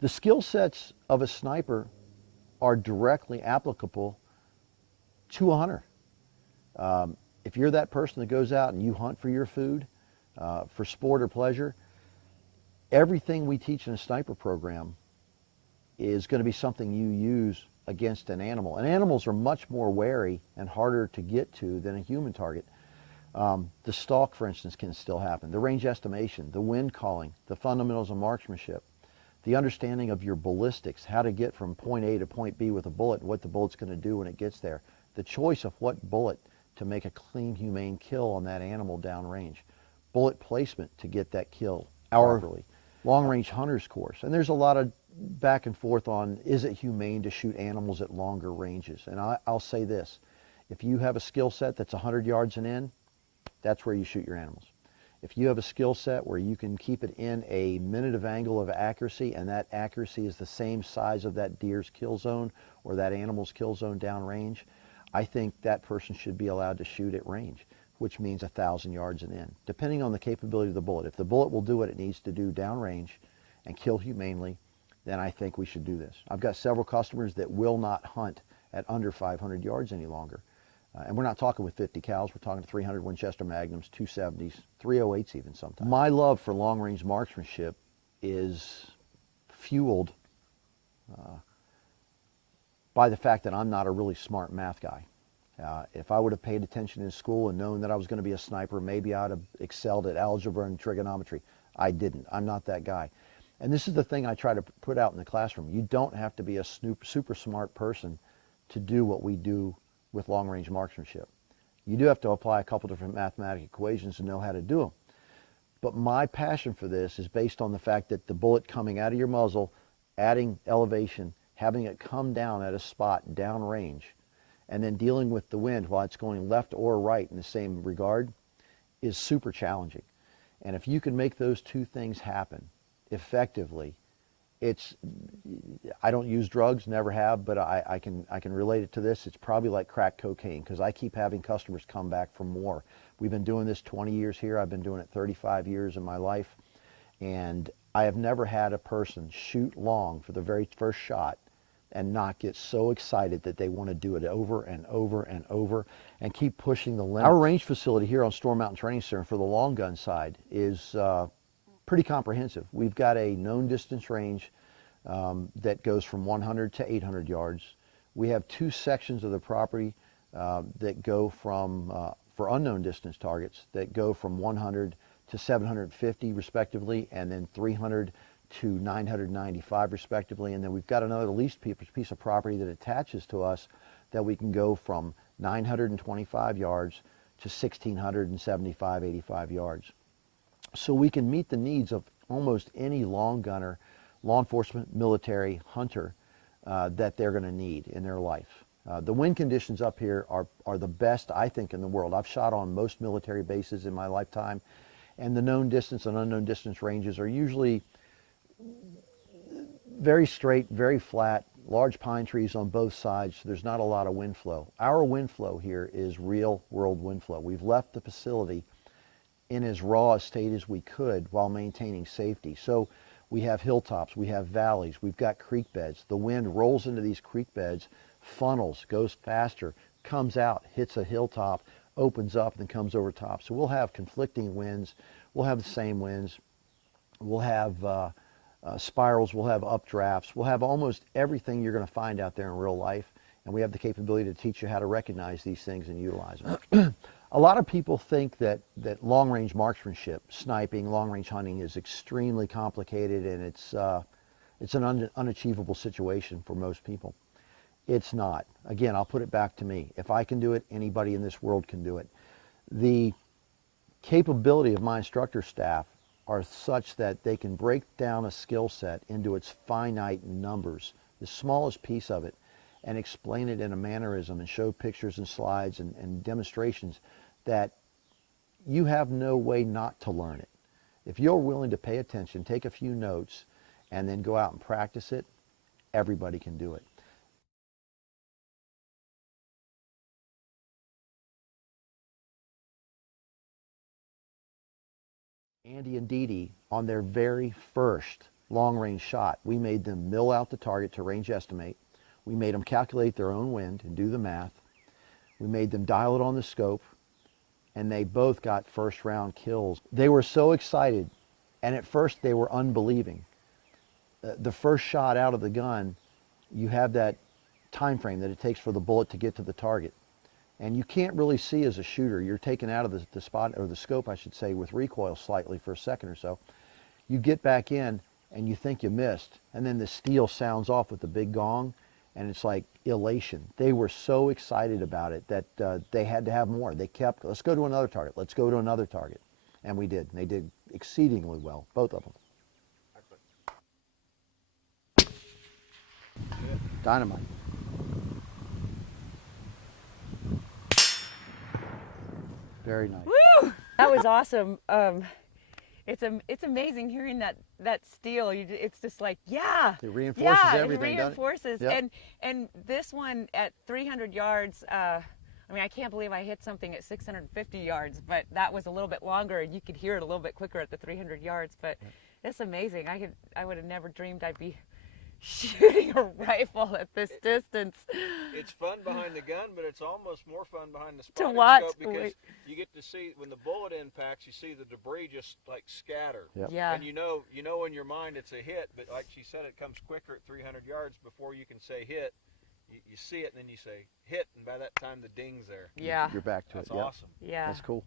The skill sets of a sniper are directly applicable to a hunter. If you're that person that goes out and you hunt for your food, for sport or pleasure, everything we teach in a sniper program is going to be something you use against an animal. And animals are much more wary and harder to get to than a human target. The stalk, for instance, can still happen. The range estimation, the wind calling, the fundamentals of marksmanship, the understanding of your ballistics, how to get from point A to point B with a bullet, and what the bullet's going to do when it gets there, the choice of what bullet to make a clean, humane kill on that animal downrange, bullet placement to get that kill properly, long-range hunter's course. And there's a lot of back and forth on, is it humane to shoot animals at longer ranges? And I'll say this, if you have a skill set that's 100 yards and in, that's where you shoot your animals. If you have a skill set where you can keep it in a minute of angle of accuracy, and that accuracy is the same size of that deer's kill zone or that animal's kill zone downrange, I think that person should be allowed to shoot at range, which means 1,000 yards and in, depending on the capability of the bullet. If the bullet will do what it needs to do downrange and kill humanely, then I think we should do this. I've got several customers that will not hunt at under 500 yards any longer. And we're not talking with 50 cals, we're talking 300 Winchester Magnums, 270s, 308s even sometimes. My love for long-range marksmanship is fueled by the fact that I'm not a really smart math guy. If I would have paid attention in school and known that I was going to be a sniper, maybe I'd have excelled at algebra and trigonometry. I didn't. I'm not that guy. And this is the thing I try to put out in the classroom. You don't have to be a super smart person to do what we do with long-range marksmanship. You do have to apply a couple different mathematical equations to know how to do them. But my passion for this is based on the fact that the bullet coming out of your muzzle, adding elevation, having it come down at a spot downrange, and then dealing with the wind while it's going left or right in the same regard is super challenging. And if you can make those two things happen effectively, I don't use drugs, never have, but I can relate it to this. It's probably like crack cocaine, because I keep having customers come back for more. We've been doing this 20 years here. I've been doing it 35 years in my life, and I have never had a person shoot long for the very first shot and not get so excited that they want to do it over and over and over and keep pushing the limit. Our range facility here on Storm Mountain Training Center for the long gun side is pretty comprehensive. We've got a known distance range that goes from 100 to 800 yards. We have two sections of the property that go from, for unknown distance targets, that go from 100 to 750 respectively, and then 300 to 995 respectively. And then we've got another leased piece of property that attaches to us that we can go from 925 yards to 1,675, 85 yards. So we can meet the needs of almost any long gunner, law enforcement, military, hunter that they're going to need in their life. The wind conditions up here are the best, I think, in the world. I've shot on most military bases in my lifetime, and the known distance and unknown distance ranges are usually very straight, very flat, large pine trees on both sides, so there's not a lot of wind flow. Our wind flow here is real world wind flow. We've left the facility in as raw a state as we could while maintaining safety. So we have hilltops, we have valleys, we've got creek beds. The wind rolls into these creek beds, funnels, goes faster, comes out, hits a hilltop, opens up, and then comes over top. So we'll have conflicting winds, we'll have the same winds, we'll have spirals, we'll have updrafts, we'll have almost everything you're going to find out there in real life, and we have the capability to teach you how to recognize these things and utilize them. A lot of people think that long-range marksmanship, sniping, long-range hunting is extremely complicated, and it's an unachievable situation for most people. It's not. Again, I'll put it back to me. If I can do it, anybody in this world can do it. The capability of my instructor staff are such that they can break down a skill set into its finite numbers, the smallest piece of it, and explain it in a mannerism and show pictures and slides and demonstrations that you have no way not to learn it. If you're willing to pay attention, take a few notes, and then go out and practice it, everybody can do it. Andy and Dee Dee, on their very first long-range shot. We made them mill out the target to range estimate. We made them calculate their own wind and do the math. We made them dial it on the scope, and they both got first round kills. They were so excited, and at first they were unbelieving. The first shot out of the gun, you have that time frame that it takes for the bullet to get to the target. And you can't really see as a shooter. You're taken out of the spot, or the scope, I should say, with recoil slightly for a second or so. You get back in, and you think you missed, and then the steel sounds off with the big gong, and it's like elation. They were so excited about it that they had to have more. They kept, let's go to another target, let's go to another target. And we did. And they did exceedingly well, both of them. Dynamite. Very nice. Woo! That was awesome. It's amazing hearing that steel. It's just like, yeah. It reinforces It everything, reinforces. doesn't it? Yep. And this one at 300 yards, I mean, I can't believe I hit something at 650 yards, but that was a little bit longer, and you could hear it a little bit quicker at the 300 yards. But it's amazing. I would have never dreamed I'd be shooting a rifle at this distance. It's fun behind the gun, but it's almost more fun behind the To spotting watch, scope because you get to see when the bullet impacts, you see the debris just like scatter. Yep. Yeah. And you know in your mind it's a hit, but like she said, it comes quicker at 300 yards before you can say hit. You see it and then you say hit, and by that time the ding's there. Yeah. You're back to That's it. Yep. awesome. Yeah. That's cool.